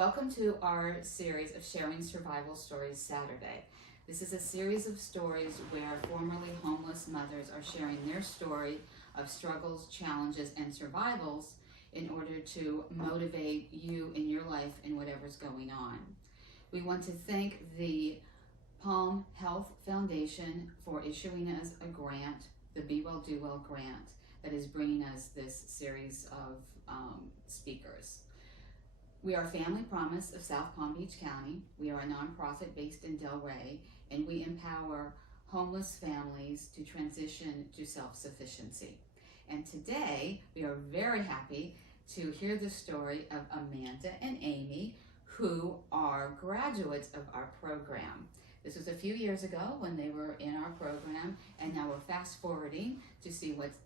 Welcome to our series of Sharing Survival Stories Saturday. This is a series of stories where formerly homeless mothers are sharing their story of struggles, challenges, and survivals in order to motivate you in your life and whatever's going on. We want to thank the Palm Health Foundation for issuing us a grant, the Be Well Do Well grant, that is bringing us this series of speakers. We are Family Promise of South Palm Beach County. We are a nonprofit based in Delray, and we empower homeless families to transition to self-sufficiency. And today, we are very happy to hear the story of Amanda and Amie, who are graduates of our program. This was a few years ago when they were in our program, and now we're fast forwarding to see what's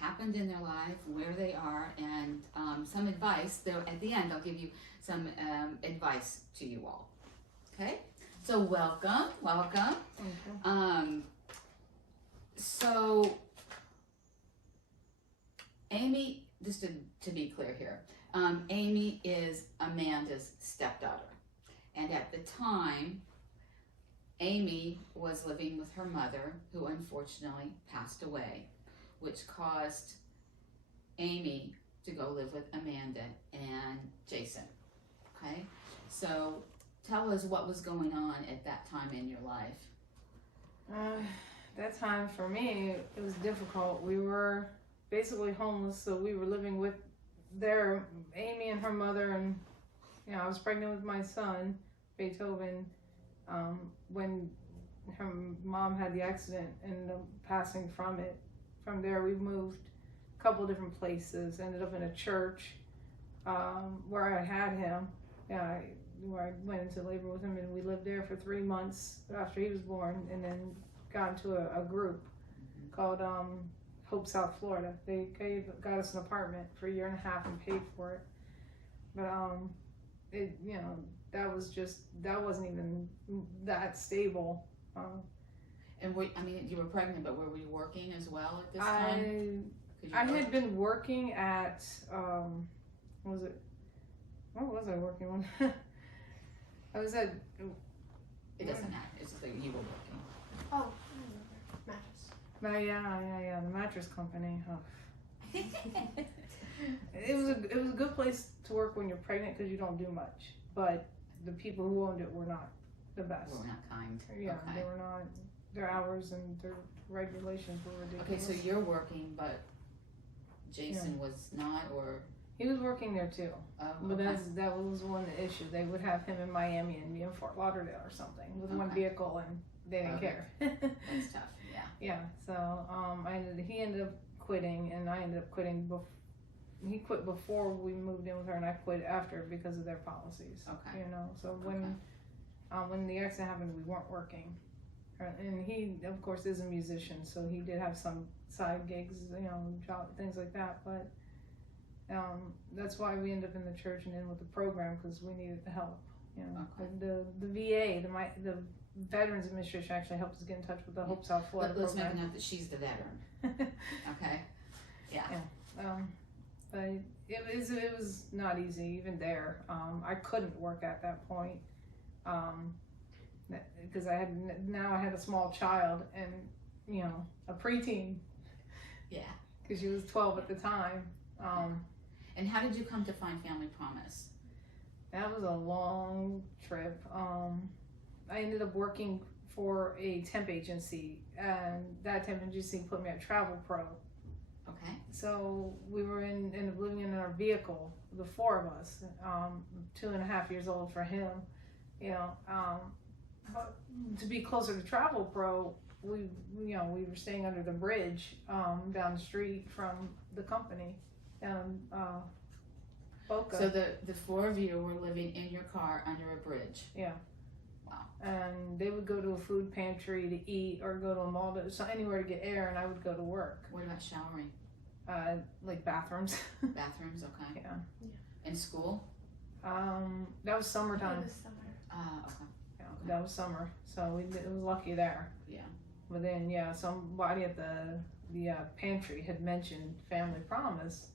happened in their life, where they are, and some advice. Though at the end, I'll give you some advice to you all. Okay? So welcome. Okay. So Amie, just to be clear here, Amie is Amanda's stepdaughter, and at the time, Amie was living with her mother, who unfortunately passed away, which caused Amie to go live with Amanda and Jason. Okay, so tell us what was going on at that time in your life. That time for me, it was difficult. We were basically homeless, so we were living with Amie and her mother, and I was pregnant with my son, Beethoven. When her mom had the accident and passing from it. From there, we moved a couple different places, ended up in a church where I had him. Where I went into labor with him, and we lived there for 3 months after he was born, and then got into a group called Hope South Florida. They got us an apartment for a year and a half and paid for it. But that wasn't even that stable. And you were pregnant, but were you working as well at this time? I had been working at, what was I working on? I was at... It doesn't matter, it's just like you were working. Oh, I remember. Mattress. Yeah, the mattress company. Oh. It was a good place to work when you're pregnant because you don't do much. But the people who owned it were not the best. Were not kind. Yeah, okay. They were not. Their hours and their regulations were ridiculous. Okay, so you're working, but Jason was not, or? He was working there too. But okay. that was one issue. They would have him in Miami and me in Fort Lauderdale or something with one vehicle, and they didn't care. That's tough. Yeah. Yeah. So he ended up quitting, and I ended up quitting. He quit before we moved in with her, and I quit after because of their policies. Okay. So when the accident happened, we weren't working, and he of course is a musician, so he did have some side gigs, things like that. But that's why we ended up in the church and in with the program, because we needed the help. Okay. The VA, the Veterans Administration actually helped us get in touch with the Hope South Florida Let's program. make a note that she's the veteran. Okay. Yeah. But it was not easy even there. I couldn't work at that point because I had a small child and a preteen. Yeah. Because she was 12 at the time. And how did you come to find Family Promise? That was a long trip. I ended up working for a temp agency, and that temp agency put me at Travel Pro. Okay. So we were ended up living in our vehicle, the four of us, 2.5 years old for him, but to be closer to Travel Pro, we were staying under the bridge, down the street from the company, down Boca. So the four of you were living in your car under a bridge. Yeah. Wow. And they would go to a food pantry to eat, or go to a mall, anywhere to get air, and I would go to work. What about showering? Like bathrooms. Bathrooms, okay. Yeah. And school? That was summertime. It was summer. Okay. Yeah, that was summer, so it was lucky there. Yeah. But then, somebody at the pantry had mentioned Family Promise,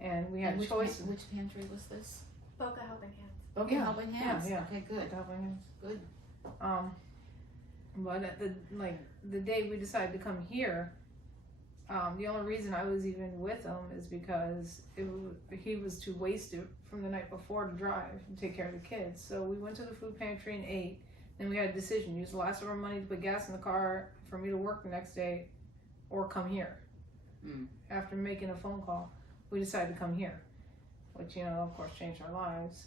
and we had choices. Which pantry was this? Boca Helping Hands. Okay, Yeah, Helping Hands. yeah. Okay, good. Helping Hands. Good. But at the day we decided to come here, the only reason I was even with him is because he was too wasted from the night before to drive and take care of the kids. So we went to the food pantry and ate. Then we had a decision: use the last of our money to put gas in the car for me to work the next day, or come here. After making a phone call, we decided to come here, which of course changed our lives.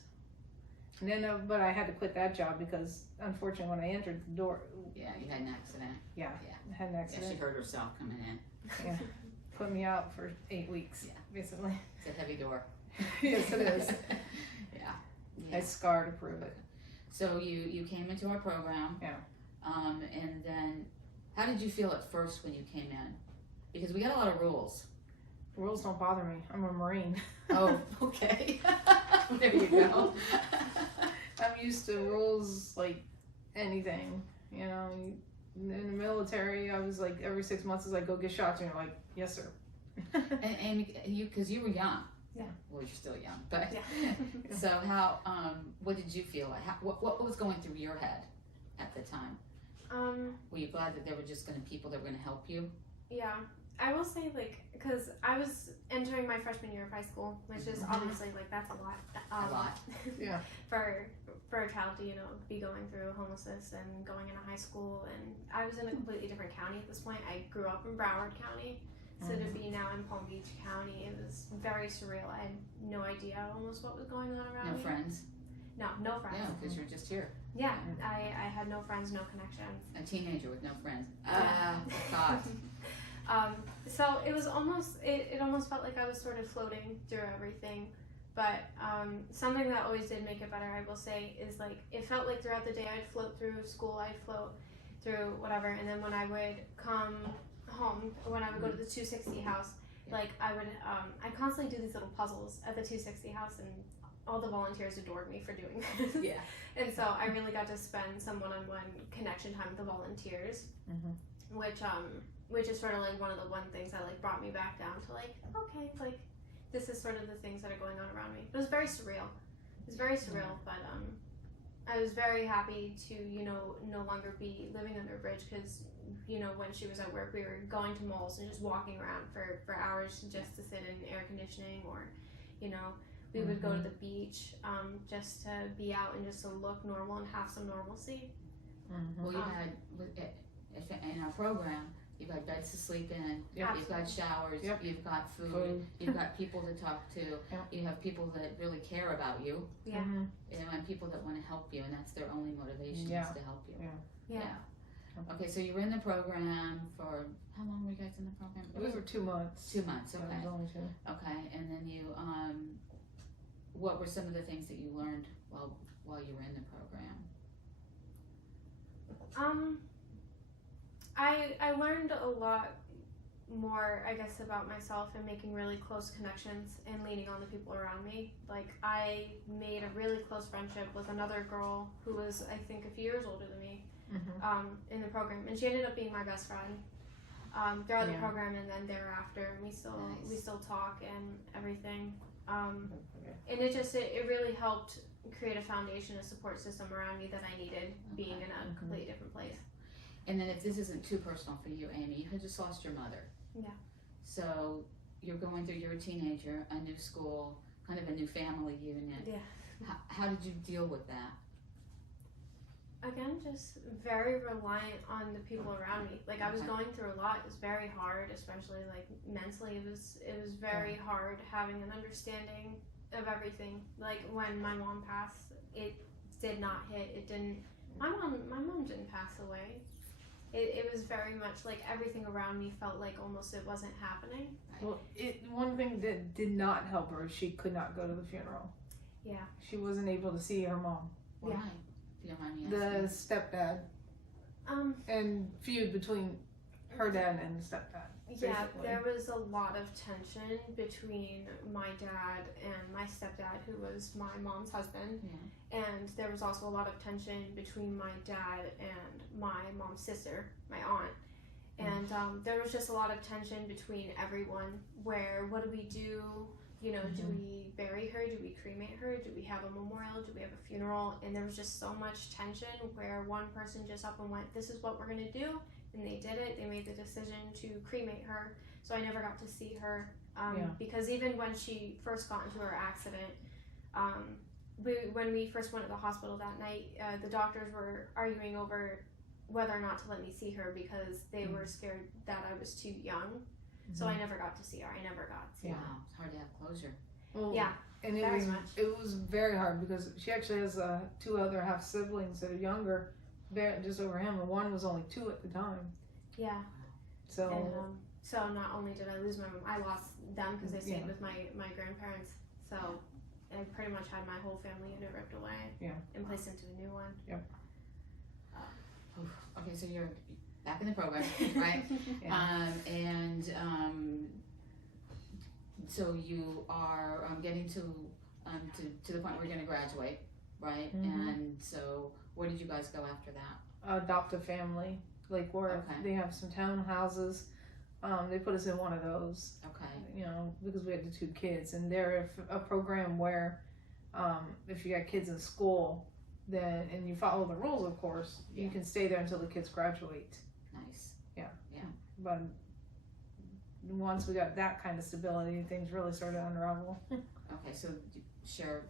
And then, but I had to quit that job because unfortunately, when I entered the door, Yeah, you had an accident. I had an Yeah, accident. she hurt herself coming in. Yeah, put me out for 8 weeks. Yeah. Basically. It's a heavy door. Yes, it is. Yeah. I scar to prove it. So you came into our program. Yeah. And then, how did you feel at first when you came in? Because we got a lot of rules. Rules don't bother me. I'm a Marine. Oh, okay. There you go. I'm used to rules like anything. In the military, I was like every 6 months is like go get shots, and you're like, yes sir. And because you were young. Yeah. Well, you're still young, but Yeah. so how? What did you feel like? What was going through your head at the time? Were you glad that there were just going to people that were going to help you? Yeah, I will say because I was entering my freshman year of high school, which is obviously that's a lot. A lot. Yeah. For a child to be going through homelessness and going into high school, and I was in a completely different county at this point. I grew up in Broward County, so to be now in Palm Beach County, it was very surreal. I had no idea almost what was going on around me. No friends. No friends. Yeah, because you're just here. Yeah, I had no friends, no connections. A teenager with no friends. God. So it was it almost felt like I was sort of floating through everything. But something that always did make it better, I will say, is it felt like throughout the day I'd float through school, I'd float through whatever, and then when I would come home, when I would go to the 260 house, I constantly do these little puzzles at the 260 house, and all the volunteers adored me for doing this. Yeah. And so I really got to spend some one-on-one connection time with the volunteers, which is sort of one of the things that brought me back down to okay, this is sort of the things that are going on around me. It was very surreal. But I was very happy to no longer be living under a bridge, because when she was at work, we were going to malls and just walking around for hours just to sit in air conditioning, or we would go to the beach just to be out and just to look normal and have some normalcy. Well, you had in our program, you've got beds to sleep in. Yep. You've got showers. Yep. You've got food. You've got people to talk to. Yep. You have people that really care about you. Yeah. And people that want to help you, and that's their only motivation is to help you. Yeah. Okay, so you were in the program for how long were you guys in the program? We were 2 months. 2 months. Okay. It was only 2. Okay, and then you what were some of the things that you learned while you were in the program? I learned a lot more, I guess, about myself and making really close connections and leaning on the people around me. I made a really close friendship with another girl who was, I think, a few years older than me in the program, and she ended up being my best friend throughout the program, and then thereafter we still talk and everything. And it really helped create a foundation, a support system around me that I needed, being in a completely different place. And then if this isn't too personal for you, Amie, you had just lost your mother. Yeah. So you're going through, you're a teenager, a new school, kind of a new family unit. Yeah. How did you deal with that? Again, just very reliant on the people around me. I was going through a lot. It was very hard, especially mentally. It was very hard having an understanding of everything. When my mom passed, it did not hit. It didn't. My mom didn't pass away. It was very much everything around me felt like almost it wasn't happening. Well, one thing that did not help her is she could not go to the funeral. Yeah. She wasn't able to see her mom. Why? Yeah. If you don't mind me The asking. stepdad. And feud between her dad and the stepdad. Yeah, basically. there was a lot of tension between my dad and my stepdad, who was my mom's husband. Yeah. And there was also a lot of tension between my dad and my mom's sister, my aunt. And there was just a lot of tension between everyone, where what do we do You know, do we bury her? Do we cremate her? Do we have a memorial? Do we have a funeral? And there was just so much tension where one person just up and went, this is what we're going to do. And they did it. They made the decision to cremate her. So I never got to see her. Because even when she first got into her accident, when we first went to the hospital that night, the doctors were arguing over whether or not to let me see her because they were scared that I was too young. So I never got to see her. I never got to. Wow, it's hard to have closure. Well, Yeah, and very much. it was very hard because she actually has 2 other half siblings that are younger, just over him, and one was only 2 at the time. Yeah. So And so not only did I lose my mom, I lost them because they stayed with my grandparents. So I pretty much had my whole family unit ripped away and placed into a new one. Yep. Okay, so you're back in the program, right? So you are getting to the point where you're going to graduate, right? And so where did you guys go after that? Adopt a family, like where they have some townhouses. They put us in one of those. Okay. You know, because we had the 2 kids, and they're a program where if you got kids in school, then and you follow the rules, of course, you can stay there until the kids graduate. Nice. But once we got that kind of stability, things really started to unravel. Okay, so share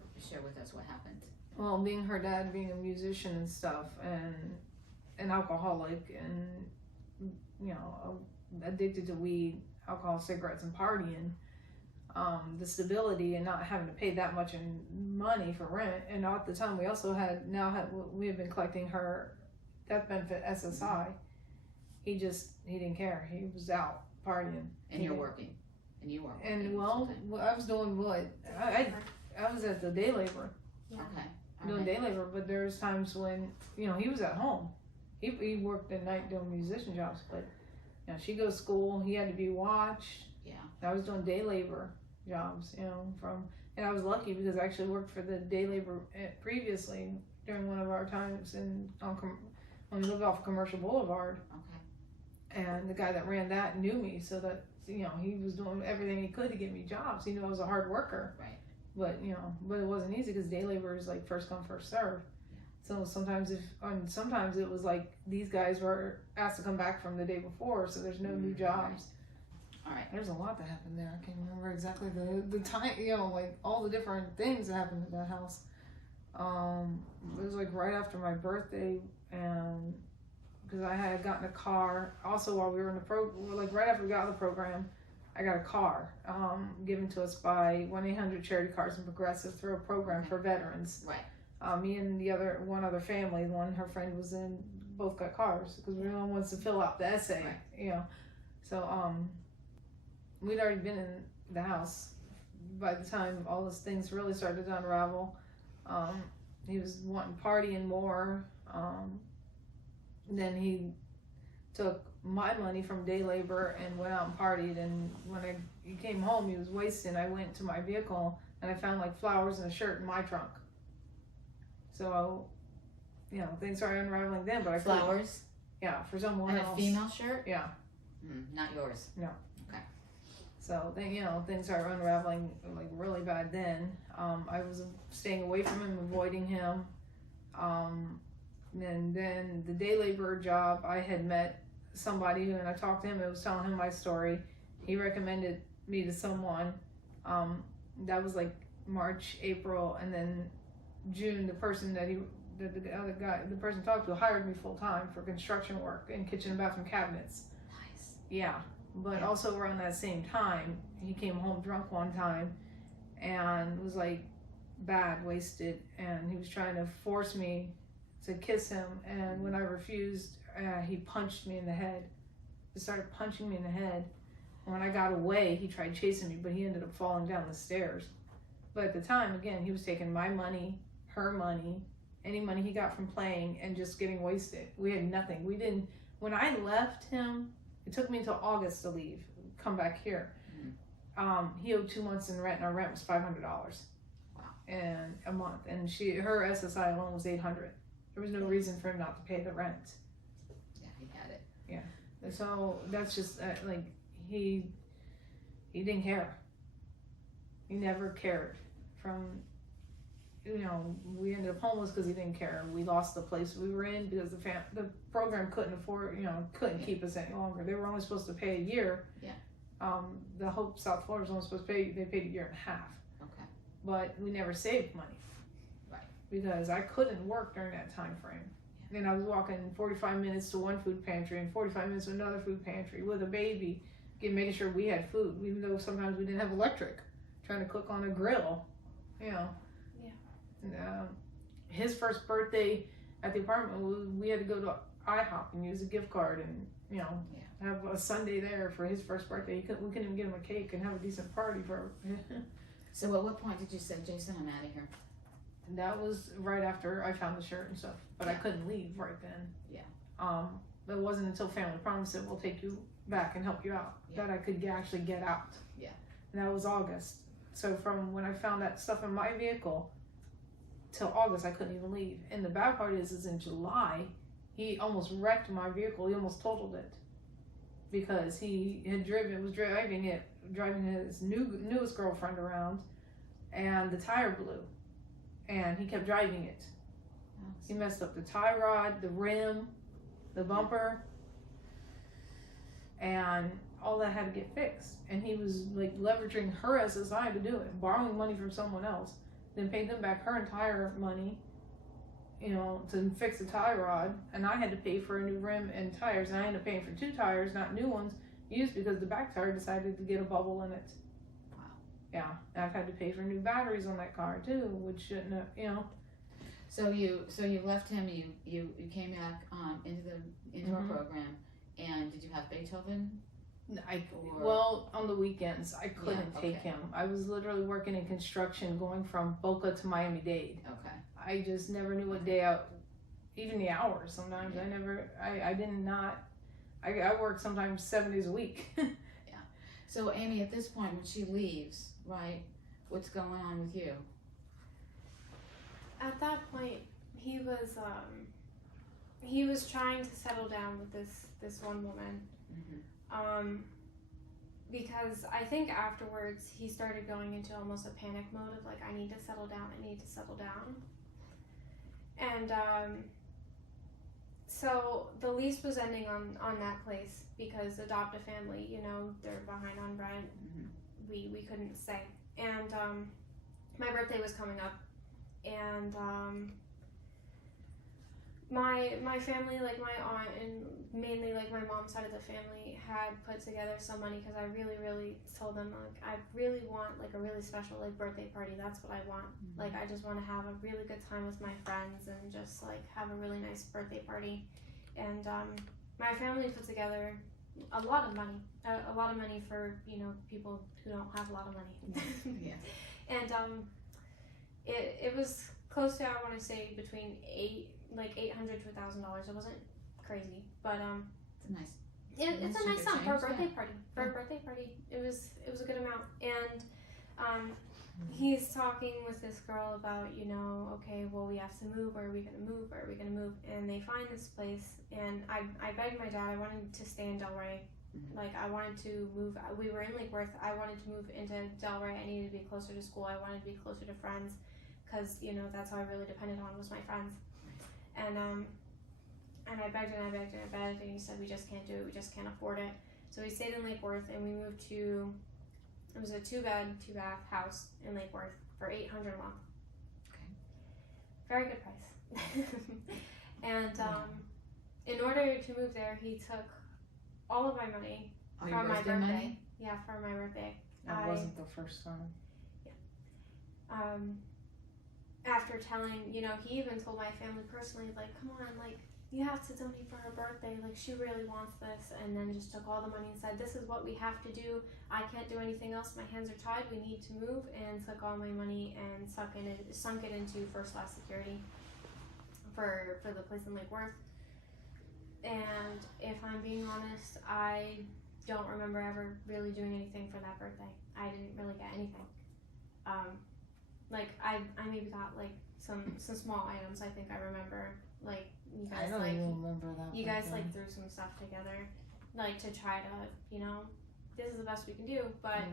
with us what happened. Well, being her dad, being a musician and stuff, and an alcoholic, and you know, addicted to weed, alcohol, cigarettes, and partying. The stability and not having to pay that much in money for rent, and at the time we also we have been collecting her death benefit SSI. He didn't care. He was out partying. And you're working. And you are working. And I was doing what I was at the day labor. Yeah. Okay. Doing day labor, but there's times when he was at home. He worked at night doing musician jobs, but she goes to school. He had to be watched. Yeah. I was doing day labor jobs, and I was lucky because I actually worked for the day labor previously during one of our times when we lived off of Commercial Boulevard. Okay. And the guy that ran that knew me, so that he was doing everything he could to get me jobs. He knew I was a hard worker. Right. But it wasn't easy because day labor is like first come first serve. So sometimes it was like these guys were asked to come back from the day before, so there's no new jobs. All right. There's a lot that happened there. I can't remember exactly the time, like all the different things that happened at that house. It was like right after my birthday, and because I had gotten a car. Also, while we were in the program, like right after we got in the program, I got a car given to us by 1-800 Charity Cars and Progressive through a program for veterans. Right. Me and one other family, the one her friend was in, both got cars because we were the only ones to fill out the essay. Right. So we'd already been in the house by the time all those things really started to unravel. He was wanting partying more. Then he took my money from day labor and went out and partied. And when he came home, he was wasted. I went to my vehicle and I found like flowers and a shirt in my trunk. So, things started unraveling then. But Flowers? Yeah, for someone else. And a female shirt? Yeah. Not yours. No. Okay. So then, things started unraveling like really bad then. I was staying away from him, avoiding him. And then the day labor job, I had met somebody and I talked to him and was telling him my story. He recommended me to someone. That was like March, April, and then June, the person the person talked to hired me full time for construction work in kitchen and bathroom cabinets. Nice. Yeah. But also around that same time, he came home drunk one time and was like bad, wasted, and he was trying to force me to kiss him. And when I refused, he punched me in the head. He started punching me in the head. And when I got away, he tried chasing me, but he ended up falling down the stairs. But at the time, again, he was taking my money, her money, any money he got from playing, and just getting wasted. We had nothing. When I left him, it took me until August to leave, come back here. He owed 2 months in rent, and our rent was $500. Wow. And a month. And her SSI loan was $800. There was no reason for him not to pay the rent. Yeah, he had it. Yeah. So that's just he didn't care. He never cared. From, you know, we ended up homeless because he didn't care. We lost the place we were in because the program couldn't afford, you know, couldn't keep us any longer. They were only supposed to pay a year. Yeah. The Hope South Florida was only supposed to pay, they paid a year and a half. Okay. But we never saved money. Right. Because I couldn't work during that time frame. Yeah. And I was walking 45 minutes to one food pantry and 45 minutes to another food pantry with a baby, making sure we had food, even though sometimes we didn't have electric, trying to cook on a grill, you know. And, his first birthday at the apartment, we had to go to IHOP and use a gift card and, you know, have a Sunday there for his first birthday. We couldn't even get him a cake and have a decent party for So at what point did you say, Jason, I'm out of here? And that was right after I found the shirt and stuff, but I couldn't leave right then. Yeah. But it wasn't until Family Promise said, we'll take you back and help you out, that I could actually get out. Yeah. And that was August. So from when I found that stuff in my vehicle till August, I couldn't even leave. And the bad part is in July, he almost wrecked my vehicle. He almost totaled it because he had driving his newest girlfriend around, and the tire blew, and he kept driving it. He messed up the tie rod, the rim, the bumper, and all that had to get fixed. And he was like leveraging her SSI to do it, borrowing money from someone else, then paid them back her entire money, you know, to fix the tie rod. And I had to pay for a new rim and tires, and I ended up paying for 2 tires, not new ones, used because the back tire decided to get a bubble in it. Wow. Yeah, and I've had to pay for new batteries on that car too, which shouldn't have, you know. So you left him. You came back into our program, and did you have Beethoven? Well, on the weekends I couldn't take okay. him. I was literally working in construction, going from Boca to Miami-Dade. Okay. I just never knew what day out, even the hours. Sometimes I worked sometimes 7 days a week. Yeah. So Amie, at this point, when she leaves, right, what's going on with you? At that point, he was trying to settle down with this one woman. Mm-hmm. Because I think afterwards he started going into almost a panic mode of like, I need to settle down. And so the lease was ending on that place because adopt a family, you know, they're behind on rent. Mm-hmm. We couldn't stay. And my birthday was coming up, and my family, like my aunt and mainly like my mom's side of the family, had put together some money because I really told them like I really want like a really special like birthday party. That's what I want. Mm-hmm. Like I just want to have a really good time with my friends and just like have a really nice birthday party. And my family put together a lot of money for, you know, people who don't have a lot of money. Yeah. And it was close to, I want to say, between $800 to $1,000. It wasn't crazy, but it's nice. It's a nice sum for a birthday yeah. party. For a birthday party, it was a good amount. And he's talking with this girl about, you know, okay, well, we have to move. Where are we gonna move? And they find this place, and I begged my dad. I wanted to stay in Delray. Mm-hmm. Like I wanted to move. We were in Lake Worth. I wanted to move into Delray. I needed to be closer to school. I wanted to be closer to friends, because, you know, that's how I really depended on was my friends. And I begged and he said, we just can't do it, we just can't afford it. So we stayed in Lake Worth, and we moved to, it was a 2-bed, 2-bath house in Lake Worth for $800 a month. Okay. Very good price. And in order to move there, he took all of my money from my birthday. Money? Yeah, for my birthday. That wasn't the first time. Yeah. After telling, you know, he even told my family personally, like, come on, like, you have to donate for her birthday, like, she really wants this, and then just took all the money and said, this is what we have to do, I can't do anything else, my hands are tied, we need to move, and took all my money and sunk it into first class security for the place in Lake Worth. And if I'm being honest, I don't remember ever really doing anything for that birthday. I didn't really get anything. Like I maybe got like some small items. I think I remember, like you guys, I don't even remember that. You guys like threw some stuff together, like to try to, you know, this is the best we can do. But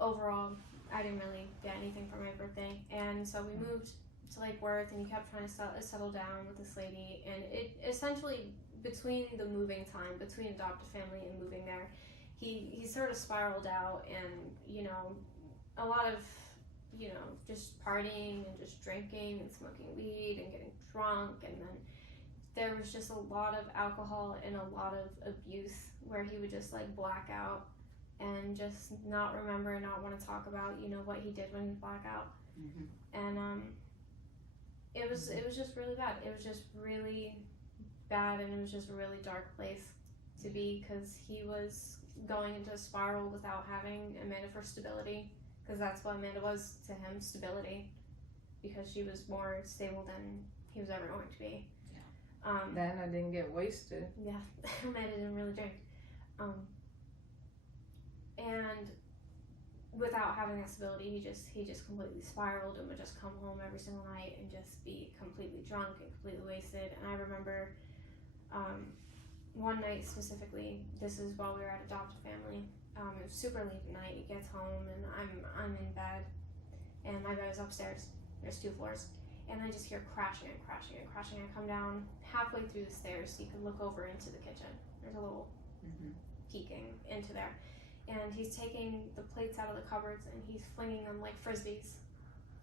overall, I didn't really get anything for my birthday. And so we moved to Lake Worth, and he kept trying to settle down with this lady. And it essentially, between the moving time, between adoptive family and moving there, he sort of spiraled out, and, you know, a lot of, you know, just partying and just drinking and smoking weed and getting drunk. And then there was just a lot of alcohol and a lot of abuse where he would just like black out and just not remember and not want to talk about, you know, what he did when he blacked out. And it was just really bad. It was just really bad, and it was just a really dark place to be, because he was going into a spiral without having Amanda for stability, because that's what Amanda was to him, stability, because she was more stable than he was ever going to be. Then I didn't get wasted. Yeah, Amanda didn't really drink. And without having that stability, he just completely spiraled and would just come home every single night and just be completely drunk and completely wasted. And I remember one night specifically, this is while we were at adoptive family. It was super late at night. He gets home and I'm in bed, and my bed is upstairs. There's 2 floors, and I just hear crashing and crashing and crashing. I come down halfway through the stairs so you can look over into the kitchen. There's a little peeking into there, and he's taking the plates out of the cupboards and he's flinging them like frisbees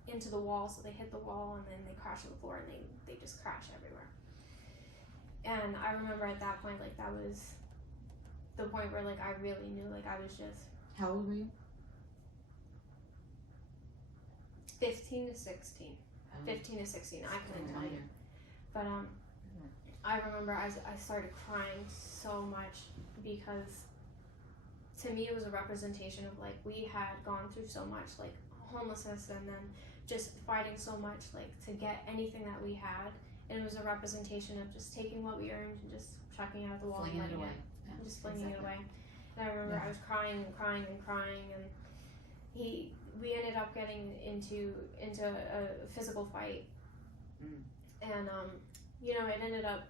into the wall, so they hit the wall and then they crash on the floor, and they just crash everywhere. And I remember at that point, like, that was the point where, like, I really knew, like, I was just... How old were you? 15 to 16. 15 to 16, I couldn't tell you. But, I remember I started crying so much, because to me it was a representation of, like, we had gone through so much, like, homelessness, and then just fighting so much, like, to get anything that we had. And it was a representation of just taking what we earned and just chucking it out the wall and letting it. Yeah, just flinging it away. And I remember I was crying and crying and crying, and we ended up getting into a physical fight. And you know, it ended up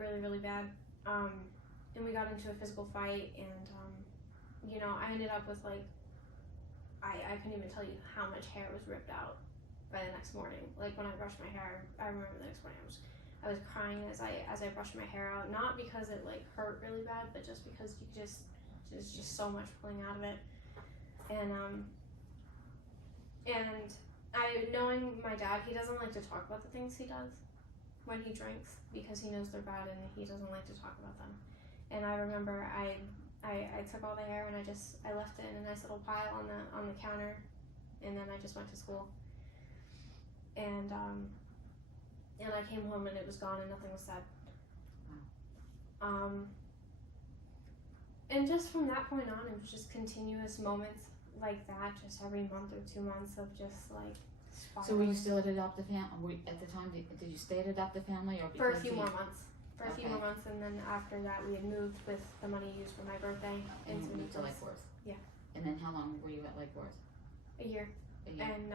really, really bad. And we got into a physical fight, and you know, I ended up with, like, I couldn't even tell you how much hair was ripped out by the next morning. Like, when I brushed my hair, I remember the next morning I was crying as I brushed my hair out, not because it, like, hurt really bad, but just because there's just so much pulling out of it. And knowing my dad, he doesn't like to talk about the things he does when he drinks, because he knows they're bad and he doesn't like to talk about them. And I remember I took all the hair and I left it in a nice little pile on the counter, and then I just went to school. And I came home and it was gone and nothing was said. And just from that point on, it was just continuous moments like that, just every month or 2 months of just, like, spiraling. So were you still at adoptive family at the time? Did you stay at adoptive family, or for a few more months? For a few more months, and then after that, we had moved with the money used for my birthday into moved to Lake Worth. Yeah. And then how long were you at Lake Worth? A year. And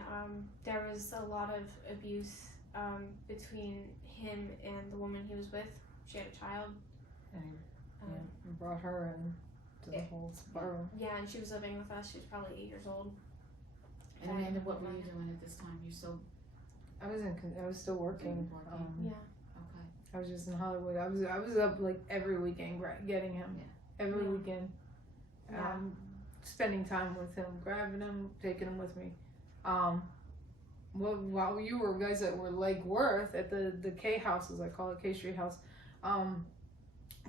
there was a lot of abuse between him and the woman he was with. She had a child. And brought her into the whole spiral. Yeah, and she was living with us. She was probably 8 years old. And Amanda, what were you doing at this time? You still? I was still working. Yeah. Okay. I was just in Hollywood. I was up, like, every weekend getting him. Yeah. Every weekend. Spending time with him, grabbing him, taking him with me. While you were guys that were Lake Worth at the K house, as I call it, K Street house,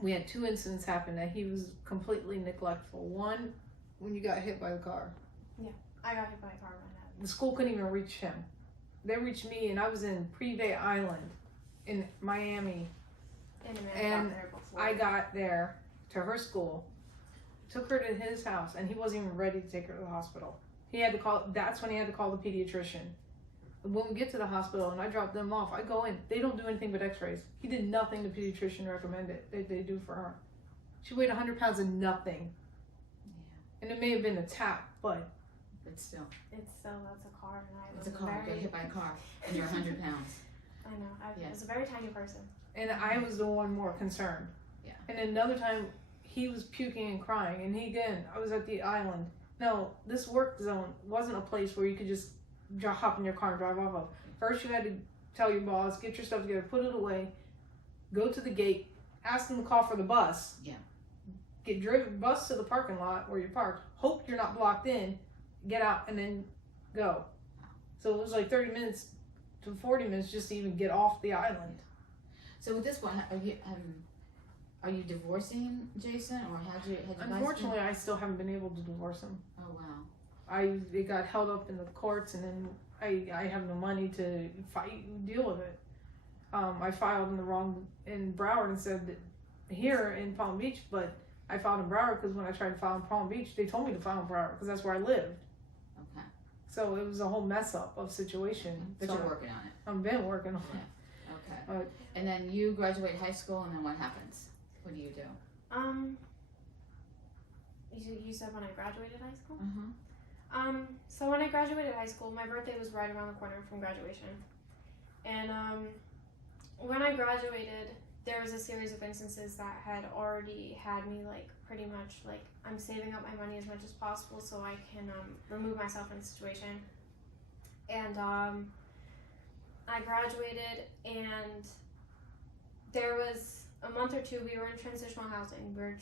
we had 2 incidents happen that he was completely neglectful. One, when you got hit by the car. Yeah, I got hit by a car by that. The school couldn't even reach him. They reached me, and I was in Private Island in Miami. And I got there to her school, took her to his house, and he wasn't even ready to take her to the hospital. That's when he had to call the pediatrician. When we get to the hospital and I drop them off, I go in. They don't do anything but x-rays. He did nothing the pediatrician recommended they do for her. She weighed 100 pounds of nothing. Yeah. And it may have been a tap, but still. That's a car, and It's a car. You get hit by a car, and you're 100 pounds. I know. I was a very tiny person. And I was the one more concerned. Yeah. And another time, he was puking and crying, and I was at the island. No, this work zone wasn't a place where you could just hop in your car and drive off of. First, you had to tell your boss, get your stuff together, put it away, go to the gate, ask them to call for the bus. Yeah. Get driven bus to the parking lot where you're parked. Hope you're not blocked in. Get out and then go. So it was like 30 minutes to 40 minutes just to even get off the island. So with this one, are you divorcing Jason, or had you guys Unfortunately, I still haven't been able to divorce him. Oh wow. It got held up in the courts, and then I have no money to deal with it. I filed in Broward and said that here in Palm Beach, but I filed in Broward because when I tried to file in Palm Beach, they told me to file in Broward because that's where I lived. Okay. So it was a whole mess up of situation. But you're working on it. I've been working on it. Okay. And then you graduate high school, and then what happens? What do you do? You said when I graduated high school? Uh-huh. So when I graduated high school, my birthday was right around the corner from graduation. And when I graduated, there was a series of instances that had already had me like pretty much like I'm saving up my money as much as possible so I can remove myself from the situation. And I graduated, and there was a month or two we were in transitional housing. We were in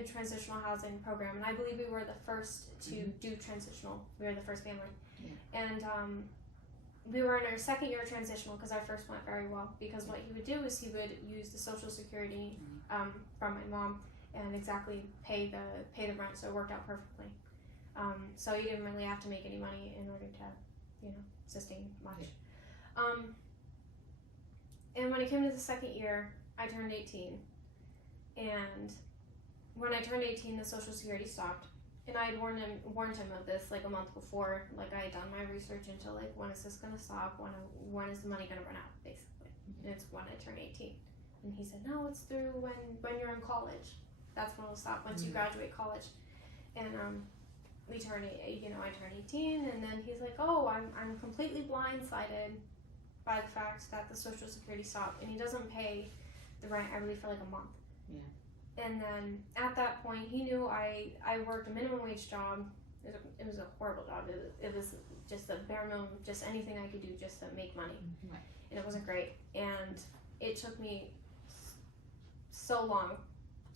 a transitional housing program, and I believe we were the first to do transitional. We were the first family. Yeah. And we were in our second year of transitional because our first went very well, because what he would do is he would use the Social Security from my mom and exactly pay the rent, so it worked out perfectly. So he didn't really have to make any money in order to, sustain much. And when it came to the second year, I turned 18, and when I turned 18, the Social Security stopped. And I had warned him of this like a month before. Like I had done my research into like when is this gonna stop? When is the money gonna run out? Basically, and it's when I turn 18. And he said, no, it's through when you're in college. That's when it'll stop once you graduate college. And I turned 18, and then he's like, oh, I'm completely blindsided by the fact that the Social Security stopped, and he doesn't pay the rent, I believe, for like a month. Yeah. And then at that point, he knew I worked a minimum wage job. It was a horrible job. It was just a bare minimum, just anything I could do just to make money. Right. And it wasn't great. And it took me so long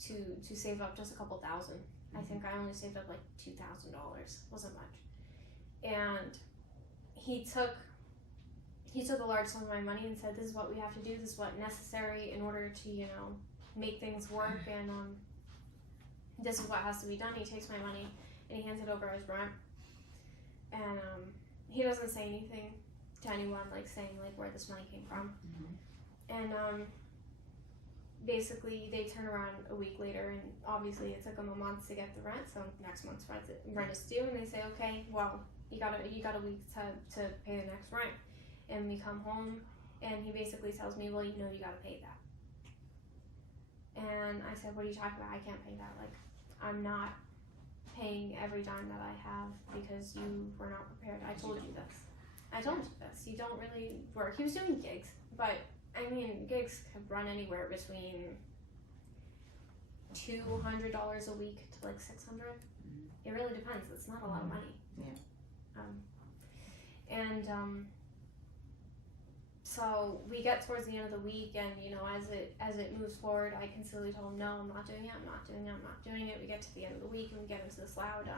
to save up just a couple thousand. I think I only saved up like $2,000. Wasn't much. And he took a large sum of my money and said, this is what we have to do. This is what's necessary in order to, make things work, and this is what has to be done. He takes my money and he hands it over as rent, and he doesn't say anything to anyone, like saying like where this money came from. And basically they turn around a week later, and obviously it took them a month to get the rent, so next month's rent is due, and they say, okay, well, you got a week to pay the next rent. And we come home, and he basically tells me, well, you got to pay that. And I said, what are you talking about? I can't pay that. Like, I'm not paying every dime that I have because you were not prepared. I told you this. You don't really work. He was doing gigs, but I mean, gigs could run anywhere between $200 a week to like $600. It really depends. It's not a lot of money. Yeah. So we get towards the end of the week, and as it moves forward, I consistently told him, no, I'm not doing it. We get to the end of the week, and we get into this loud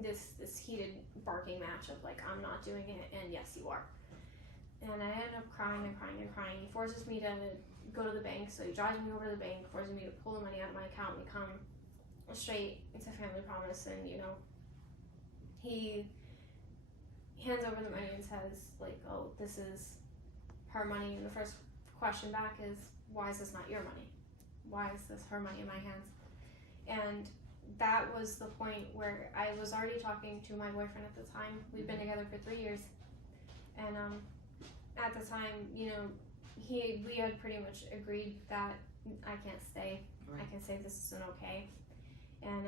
this heated barking match of like, I'm not doing it, and yes, you are. And I end up crying. He forces me to go to the bank, so he drives me over to the bank, forces me to pull the money out of my account. We come straight into Family Promise, and he hands over the money and says like, oh, this is her money. And the first question back is, why is this not your money? Why is this her money in my hands? And that was the point where I was already talking to my boyfriend at the time. We've been together for 3 years, and at the time, we had pretty much agreed that I can't stay. Right. I can say this isn't okay. And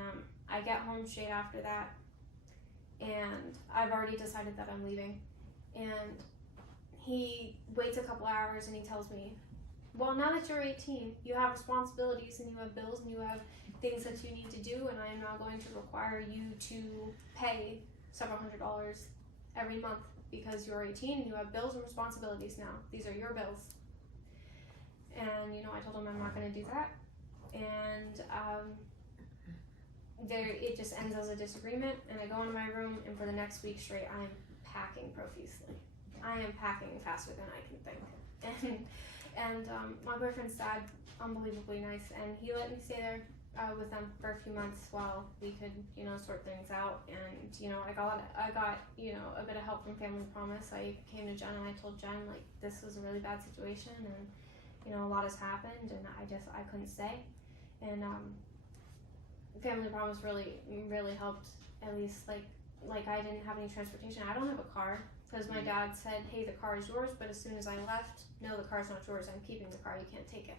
I get home straight after that, and I've already decided that I'm leaving. And he waits a couple hours, and he tells me, well, now that you're 18, you have responsibilities and you have bills and you have things that you need to do, and I am not going to require you to pay several $100s every month because you're 18 and you have bills and responsibilities now. These are your bills. And, you know, I told him I'm not going to do that. And it just ends as a disagreement, and I go into my room, and for the next week straight, I am packing profusely. I am packing faster than I can think. And my boyfriend's dad, unbelievably nice, and he let me stay there with them for a few months while we could, you know, sort things out. And, you know, I got, you know, a bit of help from Family Promise. I came to Jen and I told Jen, like, this was a really bad situation, and, you know, a lot has happened, and I couldn't stay. And Family Promise really helped. At least, like I didn't have any transportation. I don't have a car because my dad said, hey, the car is yours, but as soon as I left, no, the car's not yours, I'm keeping the car, you can't take it.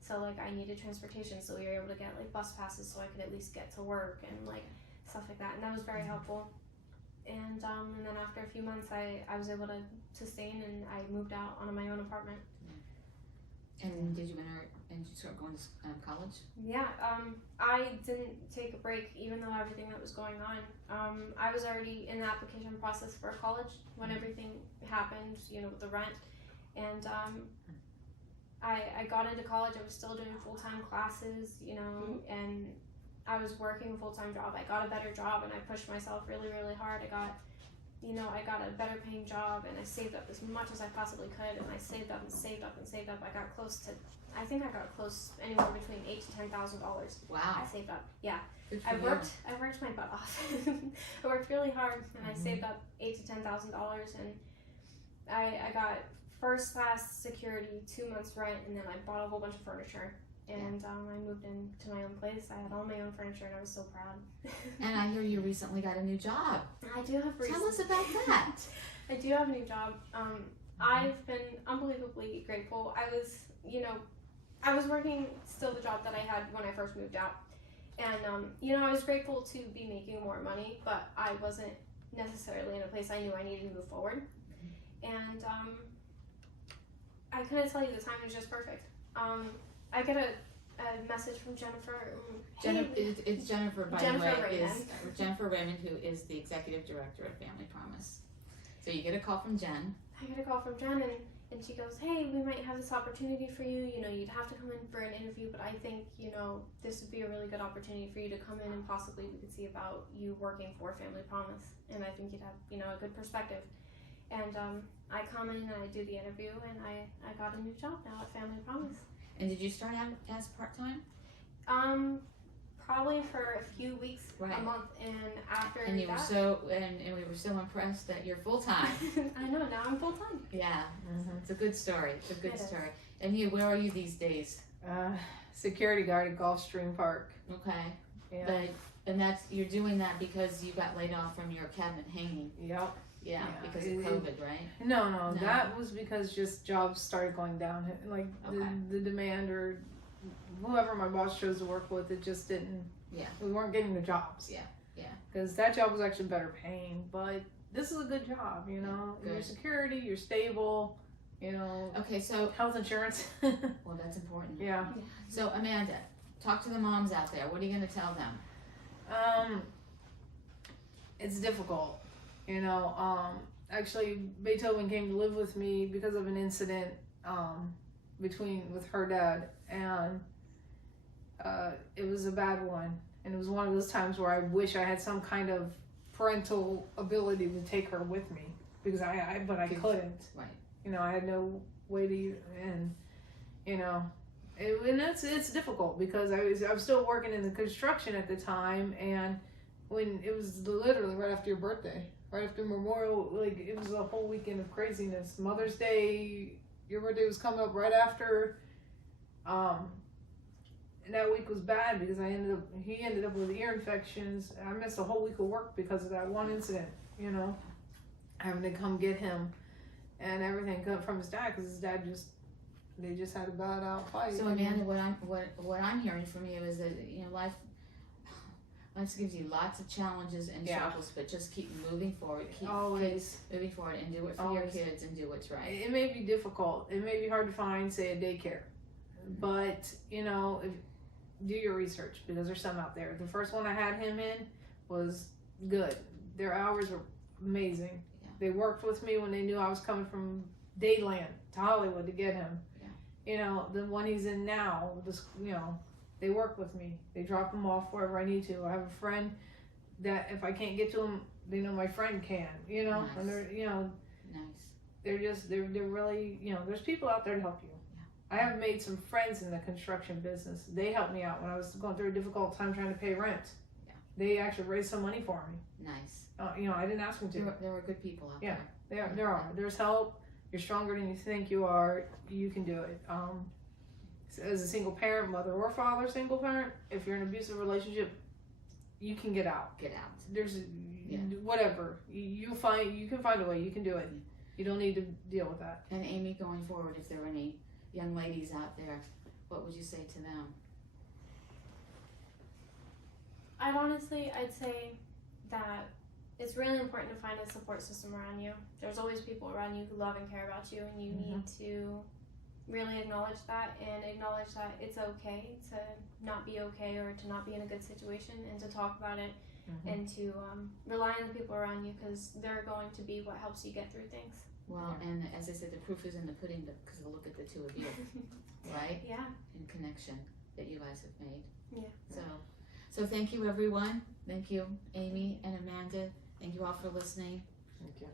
So, like, I needed transportation, so we were able to get, like, bus passes so I could at least get to work and, like, stuff like that, and that was very helpful. And then after a few months, I was able to sustain, and I moved out onto my own apartment. And did you enter and you start going to college? Yeah, I didn't take a break even though everything that was going on. I was already in the application process for college when everything happened, you know, with the rent. And I got into college. I was still doing full-time classes, you know, and I was working a full-time job. I got a better job, and I pushed myself really, really hard. I got a better paying job, and I saved up as much as I possibly could, and I saved up and saved up and saved up. I got close anywhere between $8,000 to $10,000. Wow. I saved up. Yeah. Good for I you. worked my butt off. I worked really hard, and I saved up $8,000 to $10,000, and I got first class security, 2 months rent, and then I bought a whole bunch of furniture. And I moved into my own place. I had all my own furniture, and I was so proud. And I hear you recently got a new job. I do have. Tell us about that. I do have a new job. I've been unbelievably grateful. I was working still the job that I had when I first moved out, and I was grateful to be making more money, but I wasn't necessarily in a place I knew I needed to move forward. And I couldn't tell you the timing was just perfect. I get a message from Jennifer. It's Jennifer, by Jennifer the way, Raymond. is Jennifer Raymond, who is the executive director of Family Promise. So you get a call from Jen. I get a call from Jen, and she goes, hey, we might have this opportunity for you. You know, you'd have to come in for an interview, but I think, you know, this would be a really good opportunity for you to come in, and possibly we could see about you working for Family Promise. And I think you'd have, you know, a good perspective. And I come in and I do the interview, and I got a new job now at Family Promise. And did you start out as part-time? Probably for a few weeks, Right. a month, and after And you that, were so, and we were so impressed that you're full-time. I know, now I'm full time. Yeah, it's a good story. It's a good It is. story. And you, where are you these days? Security guard at Gulfstream Park. Okay, Yeah. and you're doing that because you got laid off from your cabinet hanging. Yep. Yeah, Yeah, because of COVID, right? No, that was because just jobs started going down. Like Okay. the demand, or whoever my boss chose to work with, it just didn't. Yeah. We weren't getting the jobs. Yeah. Because that job was actually better paying, but this is a good job. You know, Good. your security, you're stable. You know, Okay, so, health insurance. well, that's important. Yeah. So, Amanda, talk to the moms out there. What are you going to tell them? It's difficult. You know, actually, Beethoven came to live with me because of an incident with her dad, and it was a bad one. And it was one of those times where I wish I had some kind of parental ability to take her with me, because I couldn't. Right. You know, I had no way to, and you know, and it's difficult because I was still working in the construction at the time, and when it was literally right after your birthday. Right after Memorial, like, it was a whole weekend of craziness. Mother's Day, your birthday was coming up right after. And that week was bad because he ended up with ear infections. I missed a whole week of work because of that one incident, you know. Having to come get him and everything from his dad, because his dad they just had a bad out fight. So, Amanda, what I'm hearing from you is that, you know, life Life gives you lots of challenges and Yeah. struggles, but just keep moving forward. Keep Always. moving forward and do it for your Always. kids and do what's right. It may be difficult. It may be hard to find, say, a daycare. But, you know, do your research, because there's some out there. The first one I had him in was good. Their hours were amazing. Yeah. They worked with me when they knew I was coming from Dayland to Hollywood to get him. Yeah. You know, the one he's in now, this, you know, they work with me. They drop him off wherever I need to. I have a friend that if I can't get to him, they know my friend can. You know, Nice. and they're, you know, Nice. they're really, you know, there's people out there to help you. I have made some friends in the construction business. They helped me out when I was going through a difficult time trying to pay rent. Yeah. They actually raised some money for me. Nice. You know, I didn't ask them to. There are good people out Yeah. there. There are. There's help. You're stronger than you think you are. You can do it. As a single parent, mother or father, single parent, if you're in an abusive relationship, you can get out. Get out. There's whatever you can find a way. You can do it. You don't need to deal with that. And Amie, going forward, if there are any young ladies out there, what would you say to them? I'd say that it's really important to find a support system around you. There's always people around you who love and care about you, and you need to really acknowledge that, and acknowledge that it's okay to not be okay or to not be in a good situation, and to talk about it, and to rely on the people around you, because they're going to be what helps you get through things. Well, and as I said, the proof is in the pudding, because look at the two of you, right? Yeah. In connection that you guys have made. Yeah. So thank you, everyone. Thank you, Amie and Amanda. Thank you all for listening. Thank you.